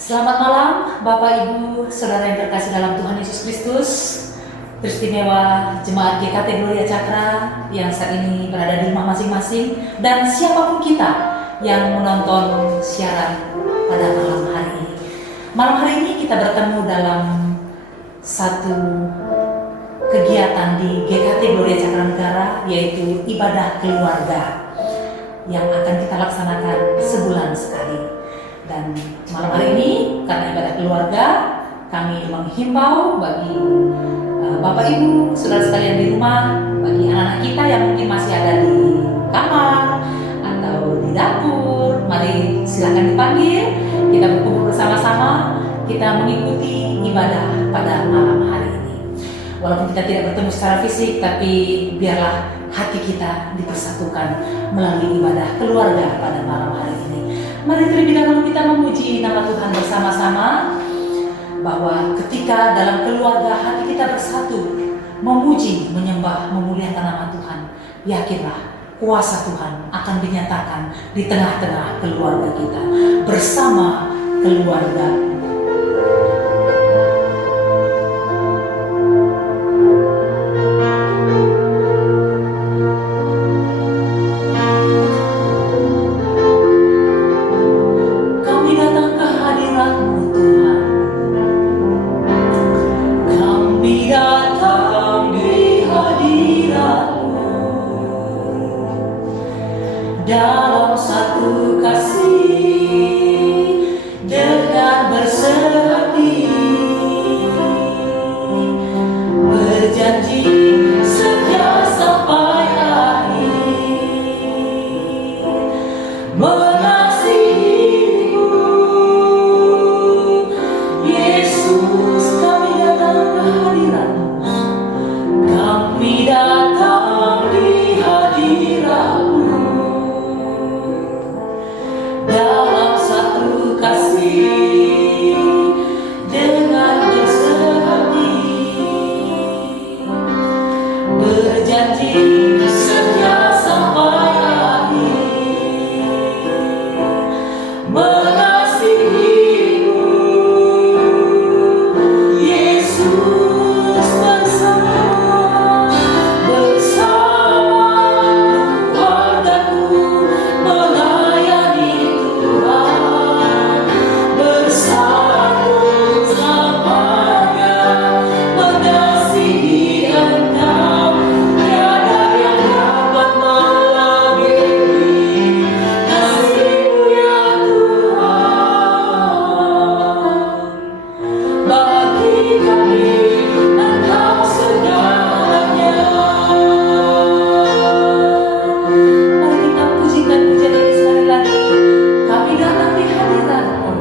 Selamat malam Bapak Ibu Saudara yang terkasih dalam Tuhan Yesus Kristus. Teristimewa Jemaat GKT Gloria Cakra yang saat ini berada di rumah masing-masing, dan siapapun kita yang menonton siaran pada malam hari ini. Malam hari ini kita bertemu dalam satu kegiatan di GKT Gloria Cakra Negara, yaitu ibadah keluarga yang akan kita laksanakan sebulan sekali. Dan malam hari ini karena ibadah keluarga, kami menghimbau bagi Bapak Ibu, saudara sekalian di rumah, bagi anak-anak kita yang mungkin masih ada di kamar atau di dapur, mari silakan dipanggil, kita berkumpul bersama-sama, kita mengikuti ibadah pada malam hari ini. Walaupun kita tidak bertemu secara fisik, tapi biarlah hati kita dipersatukan melalui ibadah keluarga pada malam hari ini. Mari terlebih dahulu kita memuji nama Tuhan bersama-sama, bahwa ketika dalam keluarga hati kita bersatu, memuji, menyembah, memuliakan nama Tuhan, yakinlah kuasa Tuhan akan dinyatakan di tengah-tengah keluarga kita, bersama keluarga. Dalam satu kasih dengan bersehati, berjanji setia sampai akhir, mengasihimu. Yesus, kami datang ke hadirat-Mu, kami datang di hadirat-Mu. Dalam satu kasih dengan bersehati, berjanji setia sampai akhir, mengasihimu. Yesus, bersama keluargaku melayani Tuhan, bersatu selamanya mengasihi Engkau. Tiada yang dapat melebihi kasih-Mu ya Tuhan. Bagi kami Engkau segalanya. Mari kita pujikan pujian ini sekali lagi. Kami datang di hadirat-Mu.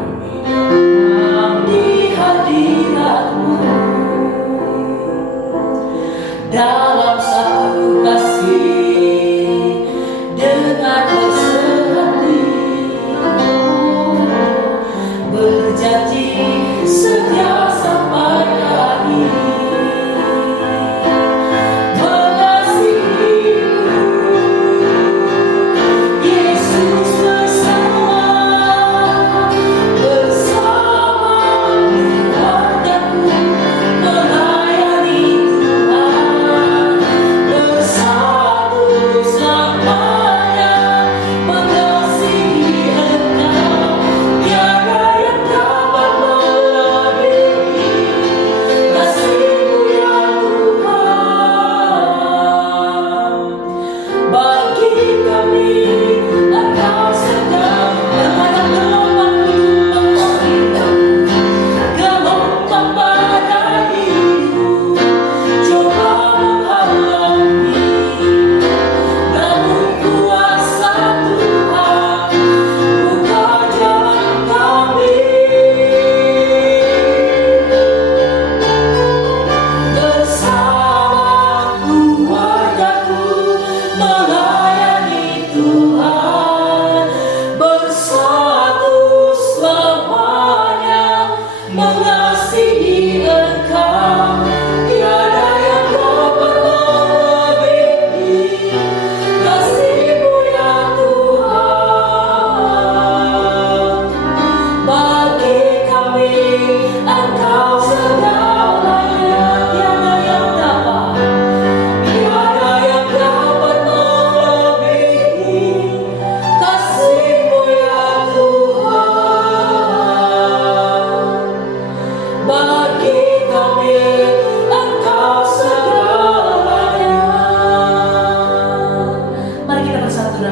Di hadirat-Mu, dalam satu kasih dengan bersehati, berjanji setia sampai akhir, mengasihimu. Yesus, bersama keluargaku melayani Tuhan, bersatu selamanya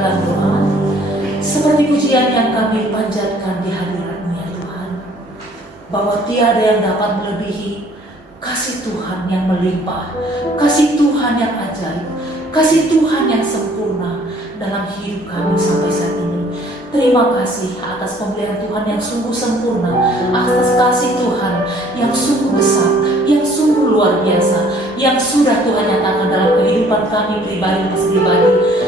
dalam doa, seperti pujian yang kami panjatkan di hadirat-Mu ya Tuhan, bahwa tiada yang dapat melebihi kasih Tuhan yang melimpah, kasih Tuhan yang ajaib, kasih Tuhan yang sempurna dalam hidup kami sampai saat ini. Terima kasih atas pemberian Tuhan yang sungguh sempurna, atas kasih Tuhan yang sungguh besar, yang sungguh luar biasa, yang sudah Tuhan nyatakan dalam kehidupan kami pribadi,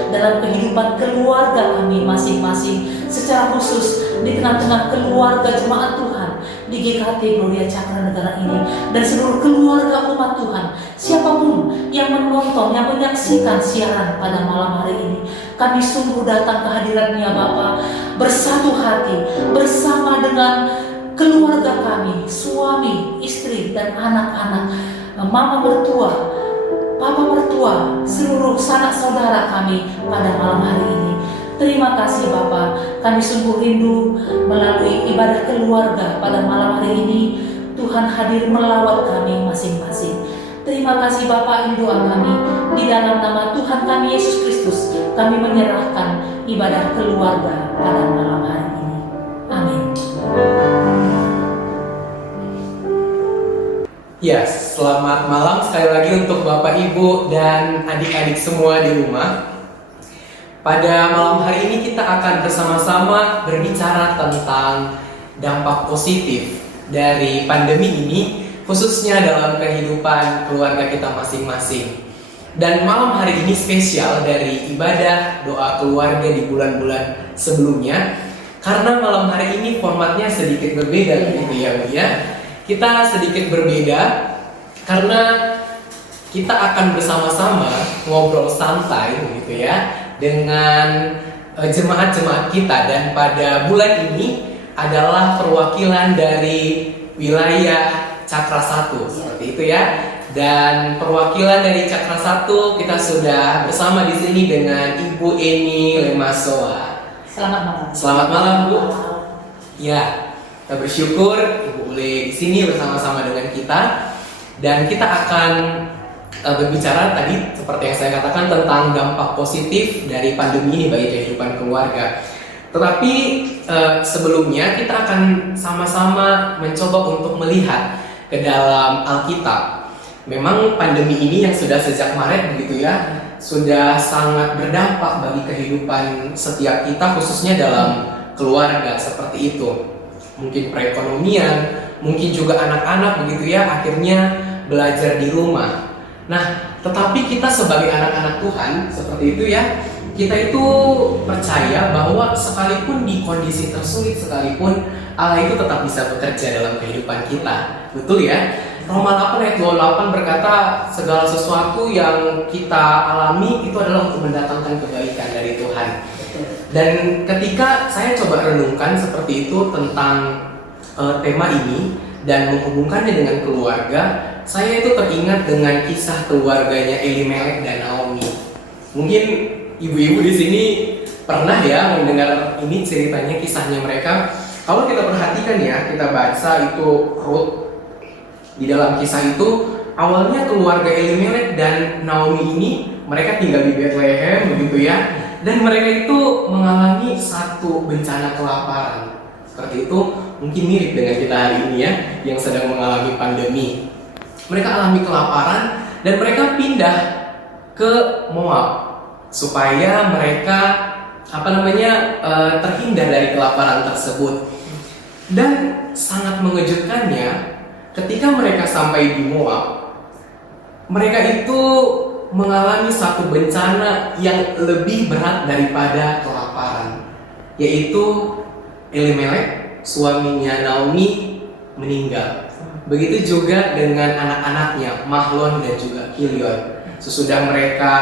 dalam kehidupan keluarga kami masing-masing, secara khusus di tengah-tengah keluarga jemaat Tuhan di GKT Gloria Cakra Negara ini, dan seluruh keluarga umat Tuhan, siapapun yang menonton, yang menyaksikan siaran pada malam hari ini. Kami sungguh datang ke hadirat-Nya Bapa, bersatu hati bersama dengan keluarga kami, suami, istri, dan anak-anak, mama mertua, papa mertua, seluruh sanak saudara kami pada malam hari ini. Terima kasih Bapa, kami sungguh rindu melalui ibadah keluarga pada malam hari ini. Tuhan hadir melawat kami masing-masing. Terima kasih Bapa, ini doa kami. Di dalam nama Tuhan kami Yesus Kristus, kami menyerahkan ibadah keluarga pada malam hari ini. Amin. Ya, selamat malam sekali lagi untuk Bapak, Ibu, dan adik-adik semua di rumah. Pada malam hari ini kita akan bersama-sama berbicara tentang dampak positif dari pandemi ini, khususnya dalam kehidupan keluarga kita masing-masing. Dan malam hari ini spesial dari ibadah doa keluarga di bulan-bulan sebelumnya, karena malam hari ini formatnya sedikit berbeda gitu ya Bu ya. Kita sedikit berbeda karena kita akan bersama-sama ngobrol santai gitu ya dengan jemaat-jemaat kita, dan pada bulan ini adalah perwakilan dari wilayah Cakra 1 seperti itu ya. Dan perwakilan dari Cakra 1 kita sudah bersama di sini dengan Ibu Eni Lemasoa. Selamat malam. Selamat malam Bu. Ya, kita bersyukur Ibu boleh di sini bersama-sama dengan kita, dan kita akan berbicara tadi seperti yang saya katakan tentang dampak positif dari pandemi ini bagi kehidupan keluarga. Tetapi sebelumnya kita akan sama-sama mencoba untuk melihat ke dalam Alkitab. Memang pandemi ini yang sudah sejak Maret begitu ya, sudah sangat berdampak bagi kehidupan setiap kita, khususnya dalam keluarga seperti itu. Mungkin perekonomian, mungkin juga anak-anak begitu ya, akhirnya belajar di rumah. Nah, tetapi kita sebagai anak-anak Tuhan seperti itu ya, kita itu percaya bahwa sekalipun di kondisi tersulit sekalipun, Allah itu tetap bisa bekerja dalam kehidupan kita. Betul ya? Roma 8 ayat 28 berkata, segala sesuatu yang kita alami itu adalah untuk mendatangkan kebaikan dari Tuhan. Dan ketika saya coba renungkan seperti itu tentang tema ini dan menghubungkannya dengan keluarga, saya itu teringat dengan kisah keluarganya Elimelek dan Naomi. Mungkin ibu-ibu di sini pernah ya mendengar ini ceritanya, kisahnya mereka. Kalau kita perhatikan ya, kita baca itu Rut. Di dalam kisah itu, awalnya keluarga Elimelek dan Naomi ini, mereka tinggal di Bethlehem begitu ya. Dan mereka itu mengalami satu bencana kelaparan. Seperti itu mungkin mirip dengan kita hari ini ya, yang sedang mengalami pandemi. Mereka alami kelaparan dan mereka pindah ke Moab supaya mereka terhindar dari kelaparan tersebut. Dan sangat mengejutkannya, ketika mereka sampai di Moab, mereka itu mengalami satu bencana yang lebih berat daripada kelaparan, yaitu Elimelek, suaminya Naomi, meninggal. Begitu juga dengan anak-anaknya Mahlon dan juga Kilion. Sesudah mereka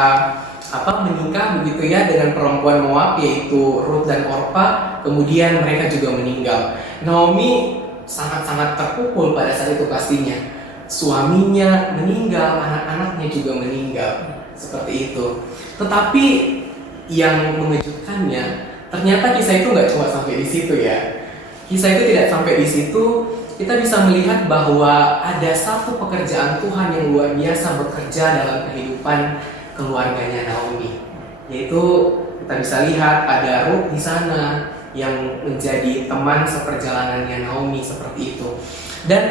menikah begitu ya dengan perempuan Moab, yaitu Rut dan Orpa, kemudian mereka juga meninggal. Naomi sangat-sangat terpukul pada saat itu pastinya. Suaminya meninggal, anak-anaknya juga meninggal. Seperti itu. Tetapi yang mengejutkannya, ternyata kisah itu nggak cuma sampai di situ ya. Kisah itu tidak sampai di situ. Kita bisa melihat bahwa ada satu pekerjaan Tuhan yang luar biasa bekerja dalam kehidupan keluarganya Naomi, yaitu kita bisa lihat ada Ruth di sana yang menjadi teman seperjalanannya Naomi seperti itu. Dan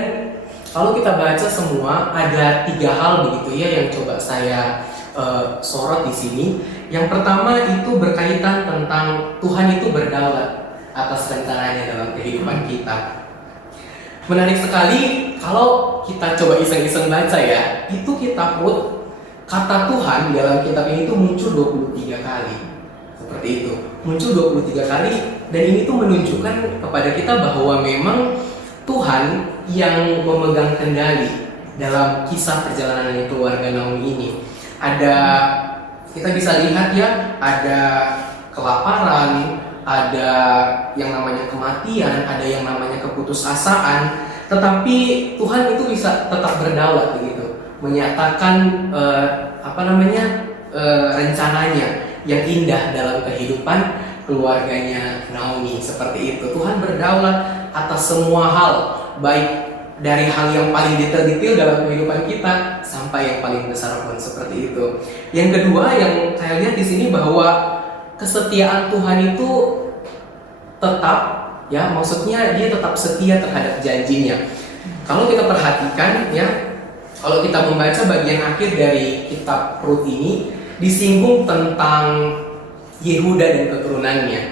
kalau kita baca semua ada 3 hal begitu ya yang coba saya sorot di sini. Yang pertama itu berkaitan tentang Tuhan itu berdaulat atas rencananya dalam kehidupan kita. Menarik sekali kalau kita coba iseng-iseng baca ya, itu kitab Rut, kata Tuhan dalam kitab ini tuh muncul 23 kali. Seperti itu, muncul 23 kali, dan ini tuh menunjukkan kepada kita bahwa memang Tuhan yang memegang kendali dalam kisah perjalanan keluarga Naomi ini. Kita bisa lihat ya, ada kelaparan, ada yang namanya kematian, ada yang namanya keputusasaan, tetapi Tuhan itu bisa tetap berdaulat begitu, menyatakan rencananya yang indah dalam kehidupan keluarganya Naomi. Seperti itu, Tuhan berdaulat atas semua hal, baik dari hal yang paling detail-detail dalam kehidupan kita sampai yang paling besar pun seperti itu. Yang kedua yang saya lihat di sini bahwa kesetiaan Tuhan itu tetap, ya, maksudnya dia tetap setia terhadap janjinya. Kalau kita perhatikan ya, kalau kita membaca bagian akhir dari kitab Rut ini disinggung tentang Yehuda dan keturunannya.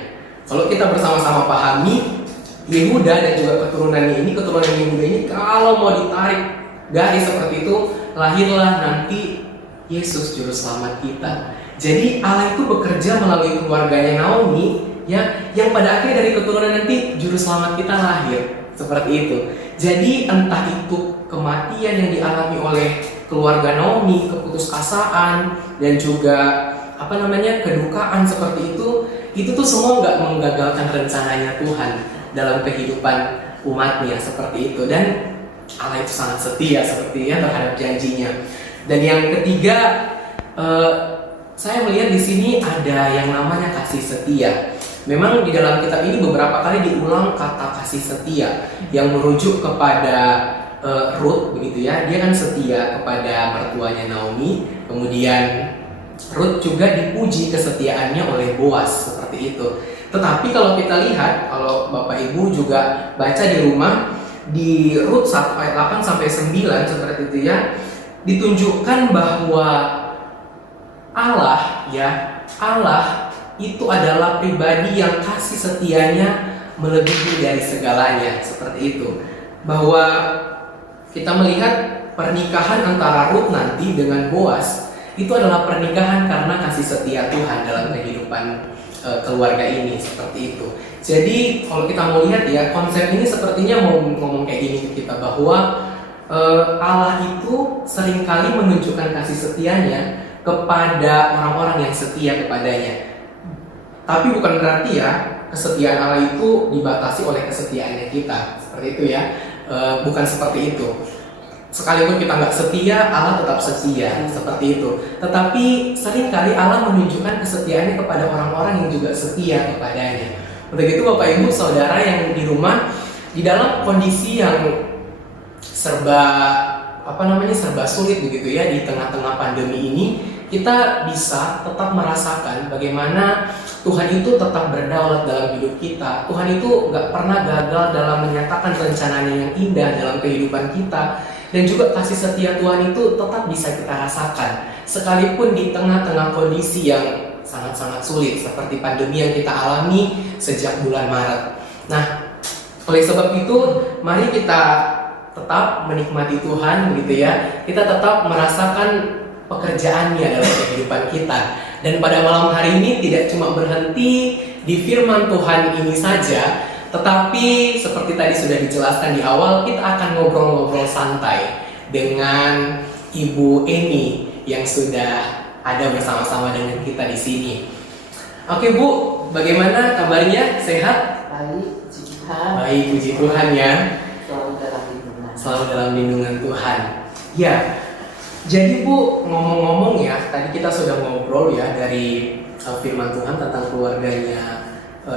Kalau kita bersama-sama pahami Yehuda dan juga keturunan Yehuda ini kalau mau ditarik garis seperti itu, lahirlah nanti Yesus juru selamat kita. Jadi Allah itu bekerja melalui keluarganya Naomi ya, yang pada akhirnya dari keturunan nanti juru selamat kita lahir. Seperti itu. Jadi entah itu kematian yang dialami oleh keluarga Naomi, keputusasaan dan juga kedukaan seperti itu tuh semua nggak menggagalkan rencananya Tuhan dalam kehidupan umatnya seperti itu. Dan Allah itu sangat setia seperti ya terhadap janjinya. Dan yang ketiga, saya melihat di sini ada yang namanya kasih setia. Memang di dalam kitab ini beberapa kali diulang kata kasih setia yang merujuk kepada Rut begitu ya. Dia kan setia kepada mertuanya Naomi. Kemudian Rut juga dipuji kesetiaannya oleh Boaz seperti itu. Tetapi kalau kita lihat, kalau Bapak Ibu juga baca di rumah, di Rut 1 ayat 8 sampai 9 seperti itu ya, ditunjukkan bahwa Allah itu adalah pribadi yang kasih setianya melebihi dari segalanya seperti itu. Bahwa kita melihat pernikahan antara Rut nanti dengan Boaz itu adalah pernikahan karena kasih setia Tuhan dalam kehidupan keluarga ini seperti itu. Jadi kalau kita mau lihat ya, konsep ini sepertinya mau ngomong kayak gini ke kita bahwa Allah itu seringkali menunjukkan kasih setianya kepada orang-orang yang setia kepadanya. Tapi bukan berarti ya kesetiaan Allah itu dibatasi oleh kesetiaannya kita seperti itu ya. Bukan seperti itu. Sekalipun kita nggak setia, Allah tetap setia seperti itu. Tetapi seringkali Allah menunjukkan kesetiaannya kepada orang-orang yang juga setia kepadanya. Untuk itu Bapak Ibu Saudara yang di rumah, di dalam kondisi yang serba sulit begitu ya, di tengah-tengah pandemi ini, kita bisa tetap merasakan bagaimana Tuhan itu tetap berdaulat dalam hidup kita. Tuhan itu nggak pernah gagal dalam menyatakan rencananya yang indah dalam kehidupan kita. Dan juga kasih setia Tuhan itu tetap bisa kita rasakan sekalipun di tengah-tengah kondisi yang sangat-sangat sulit seperti pandemi yang kita alami sejak bulan Maret. Nah, oleh sebab itu mari kita tetap menikmati Tuhan begitu ya. Kita tetap merasakan pekerjaannya dalam kehidupan kita. Dan pada malam hari ini tidak cuma berhenti di firman Tuhan ini saja, tetapi seperti tadi sudah dijelaskan di awal, kita akan ngobrol-ngobrol santai dengan Ibu Eni yang sudah ada bersama-sama dengan kita di sini. Oke Bu, bagaimana kabarnya? Sehat? Baik, puji Tuhan. Baik, puji Tuhan ya. Selalu dalam lindungan. Selalu dalam lindungan Tuhan. Ya, jadi Bu, ngomong-ngomong ya, tadi kita sudah ngobrol ya dari firman Tuhan tentang keluarganya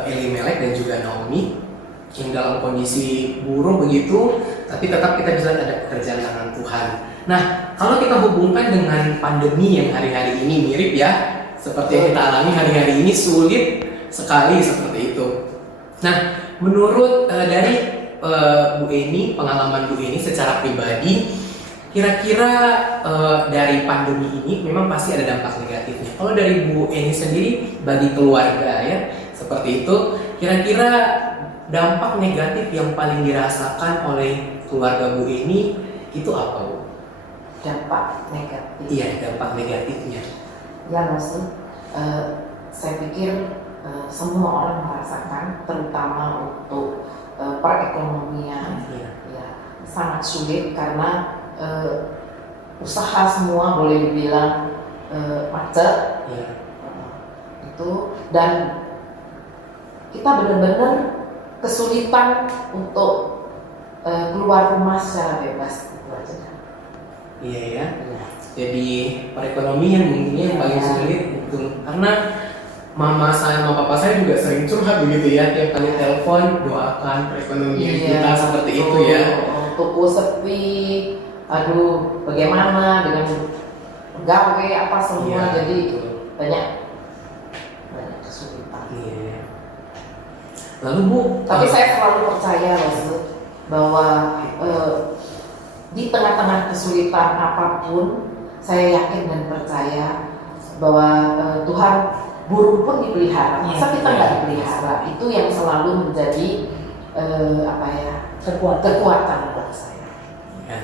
Elimelek dan juga Naomi yang dalam kondisi buruk begitu, tapi tetap kita bisa ada pekerjaan tangan Tuhan. Nah, kalau kita hubungkan dengan pandemi yang hari-hari ini mirip ya, seperti yang kita alami hari-hari ini sulit sekali seperti itu. Nah, menurut dari Bu Eni, pengalaman Bu Eni secara pribadi, kira-kira dari pandemi ini memang pasti ada dampak negatifnya. Kalau dari Bu Eni sendiri bagi keluarga ya seperti itu, kira-kira dampak negatif yang paling dirasakan oleh keluarga Bu Eni itu apa, Bu? Dampak negatif. Iya, dampak negatifnya. Ya Mas, saya pikir semua orang merasakan, terutama untuk perekonomian, Iya. ya sangat sulit karena usaha semua boleh dibilang macet. Iya. Itu, dan kita benar-benar kesulitan untuk keluar rumah secara bebas itu aja. Iya ya. Ya. Jadi perekonomian mungkin yang paling Iya. sulit itu karena mama papa saya juga sering curhat begitu ya, tiap kali telepon doakan perekonomian kita seperti itu ya. Toko sepi, aduh bagaimana dengan gawe apa semua, Iya, jadi betul. banyak kesulitan. Iya. Lalu Bu, Tapi saya selalu percaya Mas, bahwa di tengah-tengah kesulitan apapun, saya yakin dan percaya bahwa Tuhan, burung pun dipelihara, masa kita nggak dipelihara, itu yang selalu menjadi kekuatan buat saya. ya.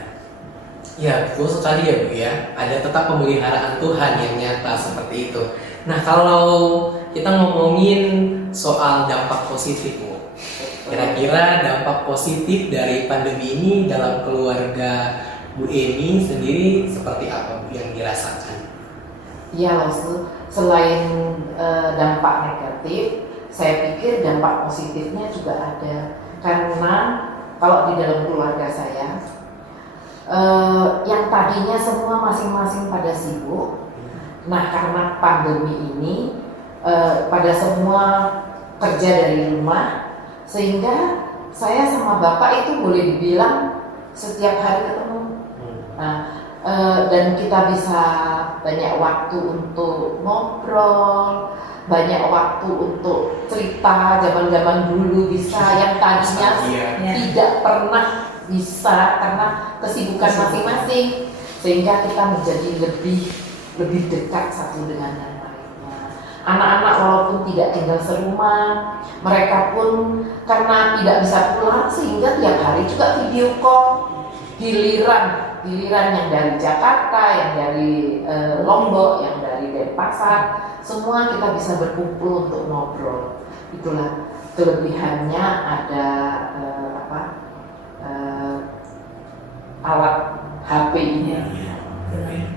Ya, betul sekali ya Bu ya. Ada tetap pemeliharaan Tuhan yang nyata seperti itu. Nah, kalau kita ngomongin soal dampak positif Bu, kira-kira dampak positif dari pandemi ini dalam keluarga Bu Eni sendiri seperti apa Bu yang dirasakan? Iya Mas, selain dampak negatif, saya pikir dampak positifnya juga ada. Karena kalau di dalam keluarga saya, yang tadinya semua masing-masing pada sibuk, nah karena pandemi ini pada semua kerja dari rumah, sehingga saya sama bapak itu boleh dibilang setiap hari ketemu. Nah, dan kita bisa banyak waktu untuk ngobrol, banyak waktu untuk cerita zaman-zaman dulu bisa yang tadinya tidak pernah bisa karena kesibukan masing-masing, sehingga kita menjadi lebih dekat satu dengan yang lainnya. Anak-anak walaupun tidak tinggal serumah, mereka pun karena tidak bisa pulang sehingga tiap hari juga video call. Giliran yang dari Jakarta, yang dari Lombok, yang dari Denpasar, semua kita bisa berkumpul untuk ngobrol. Itulah kelebihannya ada alat HP ini.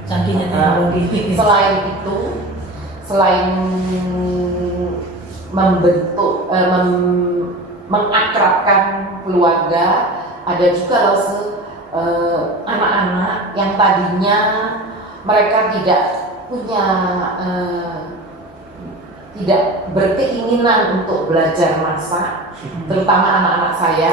Canggihnya teknologi. Selain itu, selain membentuk, mengakrabkan keluarga, ada juga anak-anak yang tadinya mereka tidak punya tidak berkeinginan untuk belajar masak, terutama anak-anak saya.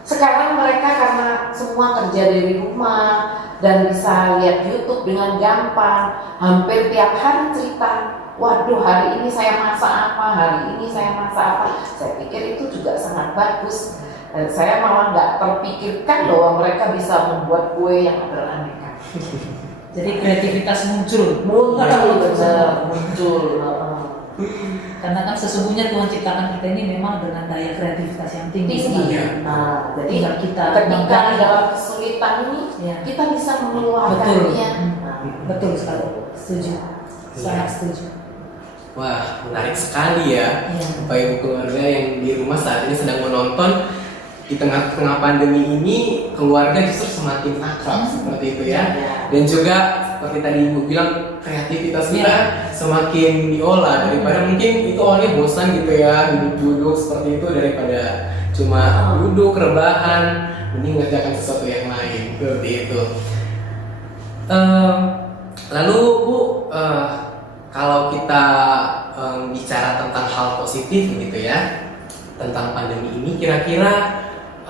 Sekarang mereka karena semua kerja dari rumah dan bisa lihat YouTube dengan gampang, hampir tiap hari cerita, waduh hari ini saya masak apa, hari ini saya masak apa. Saya pikir itu juga sangat bagus. Saya malah nggak terpikirkan bahwa mereka bisa membuat kue yang beraneka. Jadi kreativitas muncul. Muncul. Karena kan sesungguhnya Tuhan ciptakan kita ini memang dengan daya kreativitas yang tinggi. Nah, jadi Tinggal kita ketika dalam kesulitan ini, kita bisa mengeluarkannya. Betul sekali. Setuju. Sangat setuju. Wah, menarik sekali ya. Bapak Ibu keluarga yang di rumah saat ini sedang menonton, di tengah-tengah pandemi ini keluarga justru semakin akrab seperti itu ya. Dan juga seperti tadi Ibu bilang, kreativitas kita semakin diolah daripada mungkin itu awalnya bosan gitu ya, duduk-duduk seperti itu daripada cuma duduk rebahan, mending ngerjakan sesuatu yang lain seperti itu. Lalu Bu, kalau kita bicara tentang hal positif gitu ya, tentang pandemi ini, kira-kira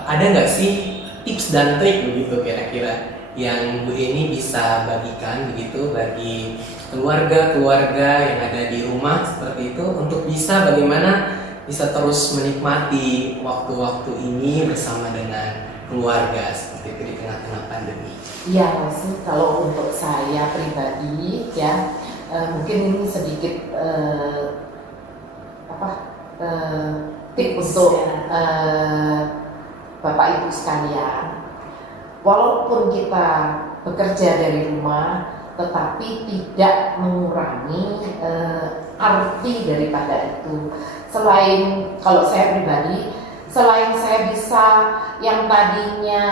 ada nggak sih tips dan trik begitu kira-kira yang Bu Eni bisa bagikan begitu bagi keluarga-keluarga yang ada di rumah seperti itu untuk bisa bagaimana bisa terus menikmati waktu-waktu ini bersama dengan keluarga seperti itu di tengah-tengah pandemi. Iya sih, kalau untuk saya pribadi ya mungkin ini sedikit tip untuk Bapak Ibu sekalian. Walaupun kita bekerja dari rumah, tetapi tidak mengurangi arti daripada itu. Selain kalau saya pribadi, selain saya bisa yang tadinya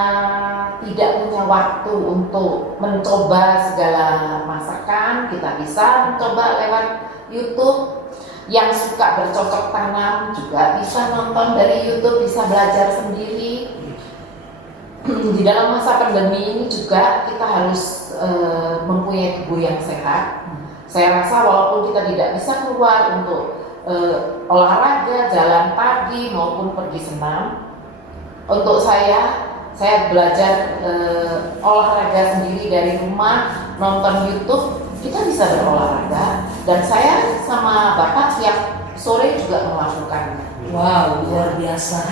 tidak punya waktu untuk mencoba segala masakan, kita bisa mencoba lewat YouTube. Yang suka bercocok tanam juga bisa nonton dari YouTube, bisa belajar sendiri. Di dalam masa pandemi ini juga kita harus mempunyai tubuh yang sehat. Saya rasa walaupun kita tidak bisa keluar untuk olahraga, jalan pagi maupun pergi senam, untuk saya belajar olahraga sendiri dari rumah, nonton YouTube, kita bisa berolahraga. Dan saya sama Bapak tiap sore juga melakukannya. Wow, luar biasa.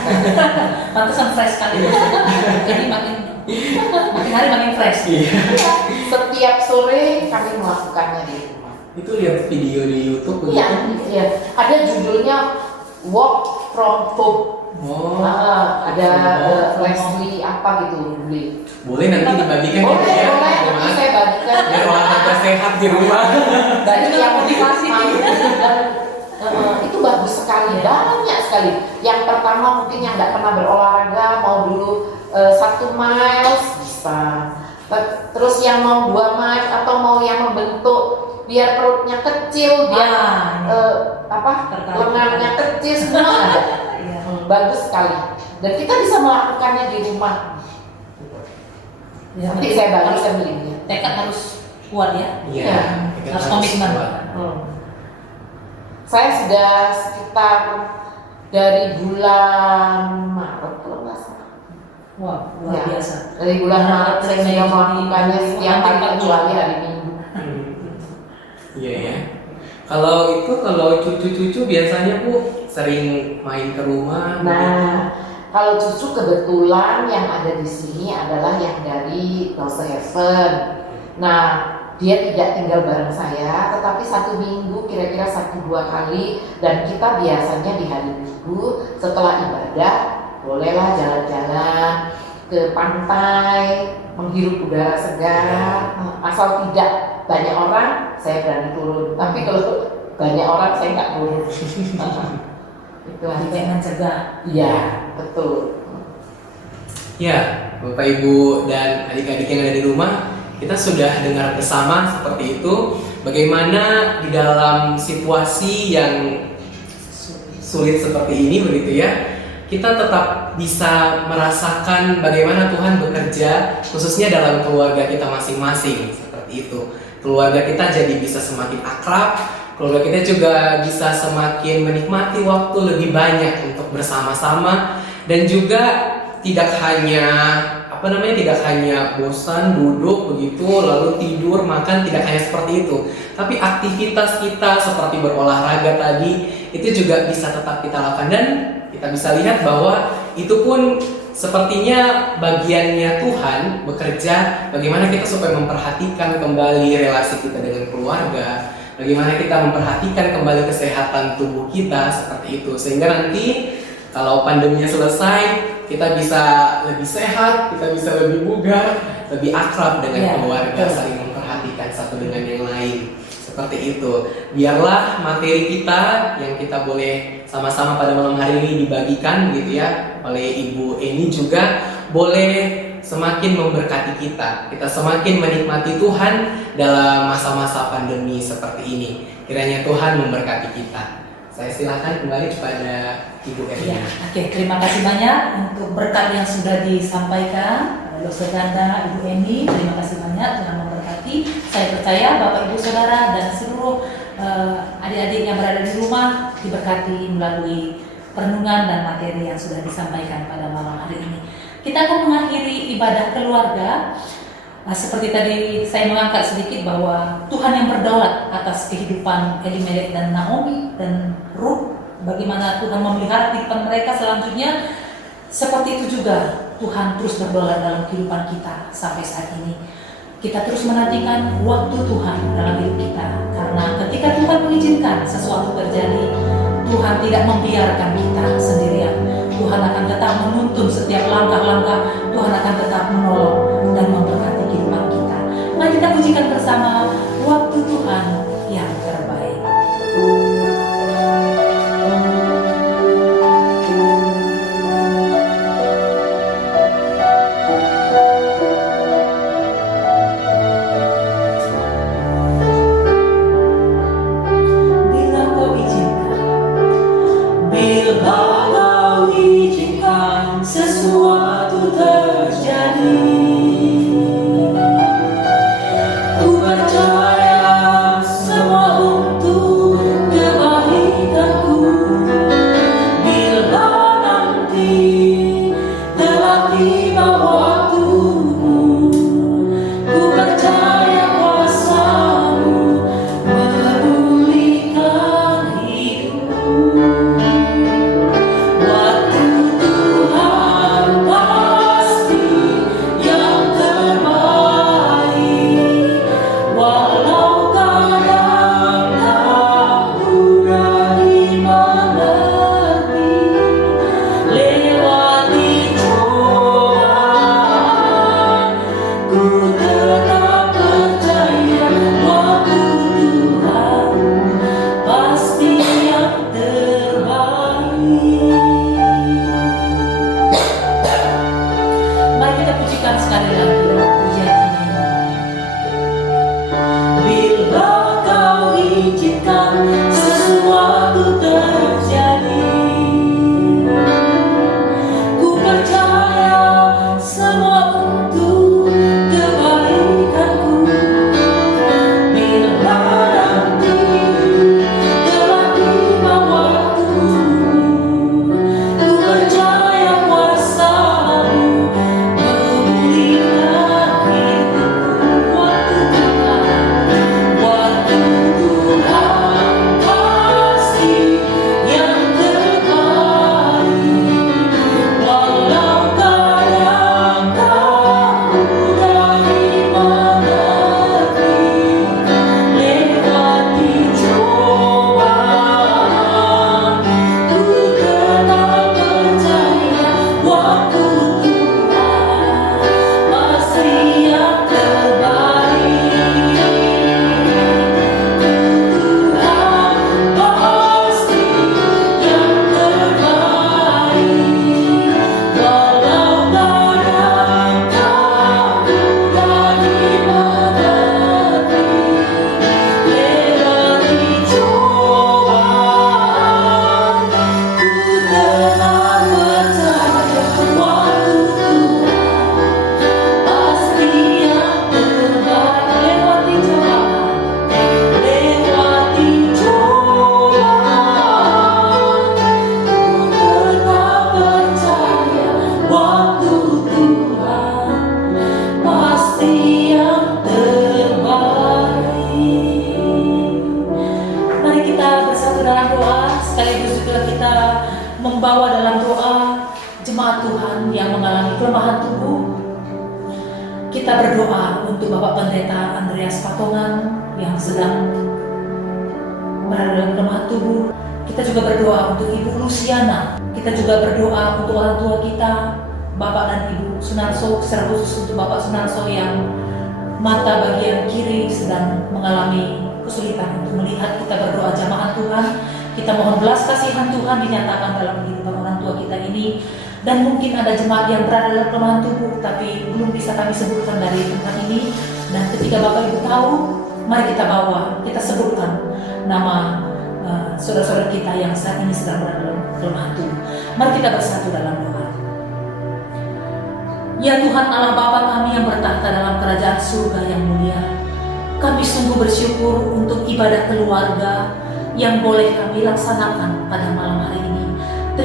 Pantesan fresh sekali. Jadi makin hari makin fresh. Iya. Setiap sore kami melakukannya di rumah. Itu lihat video di YouTube begitu? Iya. Ada judulnya Walk from Home. Oh. Ada Leslie apa gitu beli. Boleh nanti dibagikan Boleh, ya. nanti saya bagikan. Biar olahraga sehat di rumah. Banyak yang motivasi. Itu bagus sekali, banyak sekali. Yang pertama mungkin yang nggak pernah berolahraga mau dulu 1 miles bisa. Terus yang mau 2 miles atau mau yang membentuk biar perutnya kecil, biar lengannya kecil, semua ada. Bagus sekali. Dan kita bisa melakukannya di rumah. Ya, Nanti saya bagikan linknya. tekad harus kuat ya. Iya. Harus komitmen. Saya sudah sekitar dari bulan Maret kalau nggak salah. Wah, luar Ya. biasa. Dari bulan Maret saya sudah melakukannya setiap hari kecuali hari Minggu. Iya ya. Kalau cucu-cucu biasanya Bu sering main ke rumah. Nah, kalau cucu kebetulan yang ada di sini adalah yang dari Dose Heaven. Nah, dia tidak tinggal bareng saya, tetapi 1 minggu kira-kira 1-2 kali, dan kita biasanya di hari Minggu setelah ibadah bolehlah jalan-jalan ke pantai, menghirup udara segar. Asal tidak banyak orang, saya berani turun. Tapi kalau banyak orang saya nggak turun. Itu Lebih baik aja. mencegah. Iya, betul. Ya, Bapak Ibu dan adik-adik yang ada di rumah, kita sudah dengar bersama seperti itu bagaimana di dalam situasi yang sulit seperti ini begitu ya, kita tetap bisa merasakan bagaimana Tuhan bekerja khususnya dalam keluarga kita masing-masing seperti itu. Keluarga kita jadi bisa semakin akrab, keluarga kita juga bisa semakin menikmati waktu lebih banyak untuk bersama-sama, dan juga tidak hanya bosan duduk begitu lalu tidur makan, tidak hanya seperti itu, tapi aktivitas kita seperti berolahraga tadi itu juga bisa tetap kita lakukan, dan kita bisa lihat bahwa itu pun sepertinya bagiannya Tuhan bekerja bagaimana kita supaya memperhatikan kembali relasi kita dengan keluarga, bagaimana kita memperhatikan kembali kesehatan tubuh kita seperti itu, sehingga nanti kalau pandeminya selesai kita bisa lebih sehat, kita bisa lebih bugar, lebih akrab dengan keluarga, saling memperhatikan satu dengan yang lain. Seperti itu. Biarlah materi kita yang kita boleh sama-sama pada malam hari ini dibagikan gitu ya oleh Ibu Eni juga boleh semakin memberkati kita. Kita semakin menikmati Tuhan dalam masa-masa pandemi seperti ini. Kiranya Tuhan memberkati kita. Saya silakan kembali kepada Ibu Eni. Ya, oke, terima kasih banyak untuk berkat yang sudah disampaikan pada Dokter Ganda, Ibu Eni. Terima kasih banyak, Tuhan memberkati. Saya percaya Bapak Ibu Saudara dan seluruh adik-adik yang berada di rumah diberkati melalui perenungan dan materi yang sudah disampaikan pada malam hari ini. Kita akan mengakhiri ibadah keluarga Seperti tadi saya mengangkat sedikit bahwa Tuhan yang berdaulat atas kehidupan Elimelek dan Naomi dan Ruth, bagaimana Tuhan memelihara kehidupan mereka selanjutnya, seperti itu juga Tuhan terus berdaulat dalam kehidupan kita sampai saat ini. Kita terus menantikan waktu Tuhan dalam hidup kita, karena ketika Tuhan mengizinkan sesuatu terjadi, Tuhan tidak membiarkan kita sendirian. Tuhan akan tetap menuntun setiap langkah-langkah, Tuhan akan tetap menolong dan memberkati kehidupan kita. Mari kita pujikan bersama waktu Tuhan yang terbaik. Bila kau izinkan, bila kau izinkan sesuatu terjadi, ku percaya semua untuk kebaikanku. Bila nanti telah tiba waktumu, ku percaya kuasa-Mu memulihkan hidupku. Waktu Tuhan pasti yang terbaik, walau kadang tak mudah dimengerti. Lewati cobaan, ku tetap percaya waktu Tuhan pasti yang terbaik. Mari kita pujikan sekali lagi pujian ini. Bila kau izinkan sesuatu terjadi, ku percaya semua untuk kebaikanku. Bila nanti telah tiba waktumu, ku percaya kuasa-Mu memulihkan hidupku. Waktu Tuhan pasti yang terbaik, walau kadang tak mudah dimengerti. Lewati cobaan, ku tetap percaya waktu Tuhan pasti yang terbaik. Tuhan pasti yang terbaik, walau kadang tak mudah dimengerti. Lewati cobaan, ku tetap percaya waktu Tuhan pasti yang terbaik. Lewati cobaan, ku tetap percaya waktu Tuhan pasti yang terbaik. Mari kita bersatu dalam doa, sekaligus juga kita membawa dalam doa jemaat Tuhan yang mengalami kelemahan tubuh. Kita berdoa untuk Bapak Pendeta Andreas Patongan yang sedang berada dalam kelemahan tubuh. Kita juga berdoa untuk Ibu Luciana. Kita juga berdoa untuk orang tua kita, Bapak dan Ibu Sunarso, secara khusus untuk Bapak Sunarso yang mata bagian kiri sedang mengalami kesulitan untuk melihat. Kita berdoa jamaah Tuhan, kita mohon belas kasihan Tuhan dinyatakan dalam kehidupan orang tua kita ini. Dan mungkin ada jemaat yang berada dalam kelemahan tubuh tapi belum bisa kami sebutkan dari tempat ini. Dan ketika Bapak Ibu tahu, mari kita bawa, kita sebutkan nama saudara-saudara kita yang saat ini sedang berada dalam kelemahan tubuh. Mari kita bersatu dalam doa. Ya Tuhan Allah Bapa kami yang bertahta dalam kerajaan surga yang mulia, kami sungguh bersyukur untuk ibadah keluarga yang boleh kami laksanakan pada malam hari ini.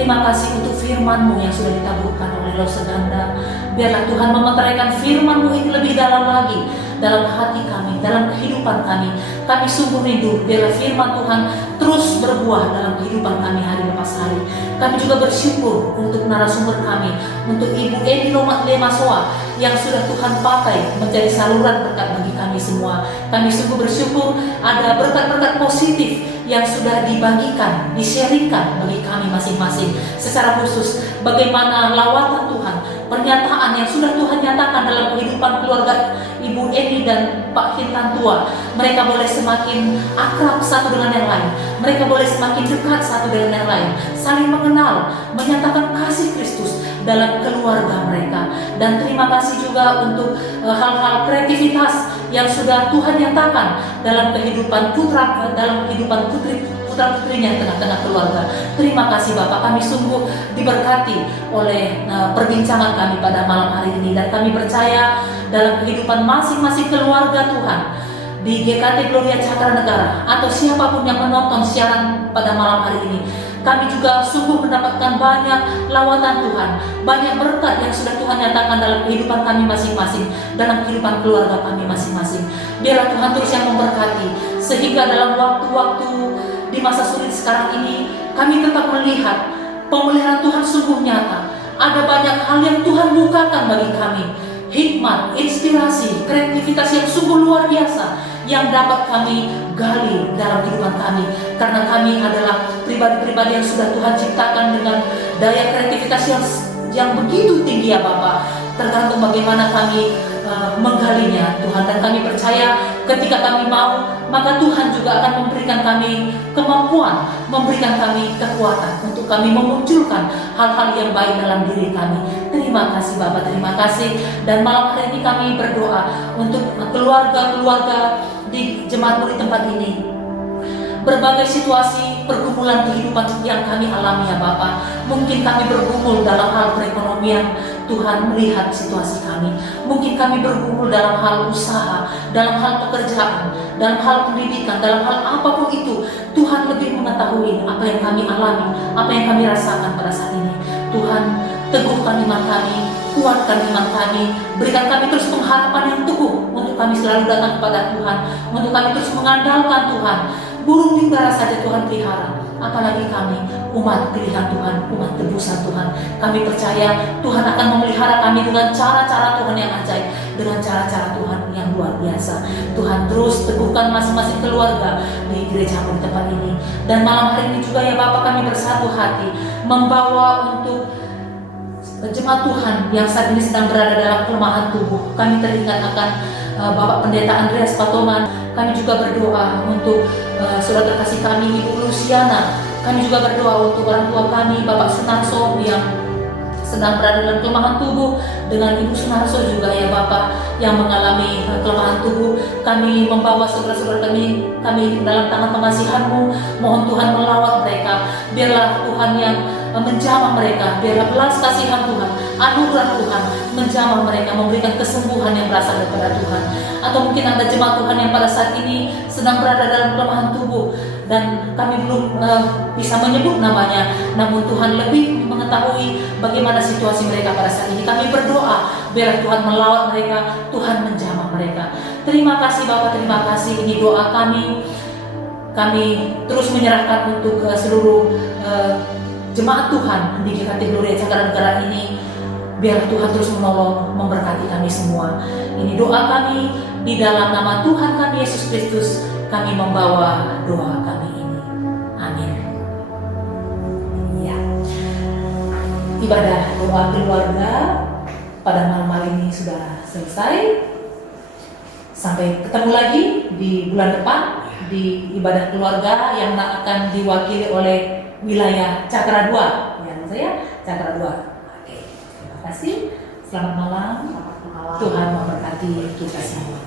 Terima kasih untuk firman-Mu yang sudah ditaburkan oleh Roh Seganda. Biarlah Tuhan memeteraikan firman-Mu ini lebih dalam lagi dalam hati kami, dalam kehidupan kami. Kami sungguh rindu biarlah firman Tuhan terus berbuah dalam kehidupan kami hari lepas hari. Kami juga bersyukur untuk narasumber kami, untuk Ibu Eni Lemasoa yang sudah Tuhan pakai menjadi saluran berkat bagi kami semua. Kami sungguh bersyukur ada berkat-berkat positif yang sudah dibagikan, di-sharingkan bagi kami masing-masing. Secara khusus bagaimana lawatan Tuhan, pernyataan yang sudah Tuhan nyatakan dalam kehidupan keluarga Ibu Eni dan Pak Hintan Tua. Mereka boleh semakin akrab satu dengan yang lain. Mereka boleh semakin dekat satu dengan yang lain, saling mengenal, menyatakan kasih Kristus dalam keluarga mereka. Dan terima kasih juga untuk hal-hal kreativitas yang sudah Tuhan nyatakan dalam kehidupan putra-putrinya tengah-tengah keluarga. Terima kasih Bapak, kami sungguh diberkati oleh perbincangan kami pada malam hari ini, dan kami percaya dalam kehidupan masing-masing keluarga Tuhan di GKT Gloria Cakra Negara atau siapapun yang menonton siaran pada malam hari ini, kami juga sungguh mendapatkan banyak lawatan Tuhan, banyak berkat yang sudah Tuhan nyatakan dalam kehidupan kami masing-masing, dalam kehidupan keluarga kami masing-masing. Biarlah Tuhan terus yang memberkati, sehingga dalam waktu-waktu di masa sulit sekarang ini, kami tetap melihat pemeliharaan Tuhan sungguh nyata. Ada banyak hal yang Tuhan bukakan bagi kami, hikmat, inspirasi, kreativitas yang sungguh luar biasa yang dapat kami gali dalam kehidupan kami, karena kami adalah pribadi-pribadi yang sudah Tuhan ciptakan dengan daya kreativitas yang begitu tinggi ya Bapak. Tergantung bagaimana kami menggalinya Tuhan, dan kami percaya ketika kami mau, maka Tuhan juga akan memberikan kami kemampuan, memberikan kami kekuatan untuk kami memunculkan hal-hal yang baik dalam diri kami. Terima kasih Bapak, terima kasih. Dan malam hari ini kami berdoa untuk keluarga-keluarga di jemaat murid tempat ini. Berbagai situasi pergumulan kehidupan yang kami alami ya Bapak. Mungkin kami bergumul dalam hal perekonomian, Tuhan melihat situasi kami. Mungkin kami bergumul dalam hal usaha, dalam hal pekerjaan, dalam hal pendidikan, dalam hal apapun itu, Tuhan lebih mengetahui apa yang kami alami, apa yang kami rasakan pada saat ini. Tuhan, teguhkan iman kami, kuatkan iman kami, berikan kami terus pengharapan yang teguh untuk kami selalu datang kepada Tuhan, untuk kami terus mengandalkan Tuhan. Burung di udara saja Tuhan pelihara, apalagi kami, umat pilihan Tuhan, umat tebusan Tuhan. Kami percaya Tuhan akan memelihara kami dengan cara-cara Tuhan yang ajaib, dengan cara-cara Tuhan yang luar biasa. Tuhan terus teguhkan masing-masing keluarga di gereja di tempat ini. Dan malam hari ini juga ya Bapak, kami bersatu hati membawa untuk jemaat Tuhan yang saat ini sedang berada dalam kelemahan tubuh. Kami teringat akan Bapak Pendeta Andreas Patoman. Kami juga berdoa untuk saudara terkasih kami Ibu Luciana. Kami juga berdoa untuk orang tua kami Bapak Sunarso yang sedang berada dalam kelemahan tubuh, dengan Ibu Sunarso juga ya Bapak yang mengalami kelemahan tubuh. Kami membawa saudara-saudara kami dalam tangan pengasihan-Mu. Mohon Tuhan melawat mereka. Biarlah Tuhan yang menjamah mereka, biarlah belas kasihan Tuhan, anugerah Tuhan menjamah mereka, memberikan kesembuhan yang berasal daripada Tuhan. Atau mungkin ada jemaat Tuhan yang pada saat ini sedang berada dalam kelemahan tubuh dan kami belum bisa menyebut namanya, namun Tuhan lebih mengetahui bagaimana situasi mereka pada saat ini. Kami berdoa biar Tuhan melawat mereka, Tuhan menjamah mereka. Terima kasih Bapak, terima kasih. Ini doa kami. Kami terus menyerahkan untuk seluruh jemaat Tuhan di GKT Gloria Cakra Negara ini. Biar Tuhan terus menolong, memberkati kami semua. Ini doa kami di dalam nama Tuhan kami Yesus Kristus. Kami membawa doa kami ini. Amin. Ya. Ibadah doa keluarga pada malam hari ini sudah selesai. Sampai ketemu lagi di bulan depan di ibadah keluarga yang akan diwakili oleh wilayah Cakra 2. Ya, saya Cakra 2. Oke. Terima kasih. Selamat malam. Tuhan memberkati kita semua.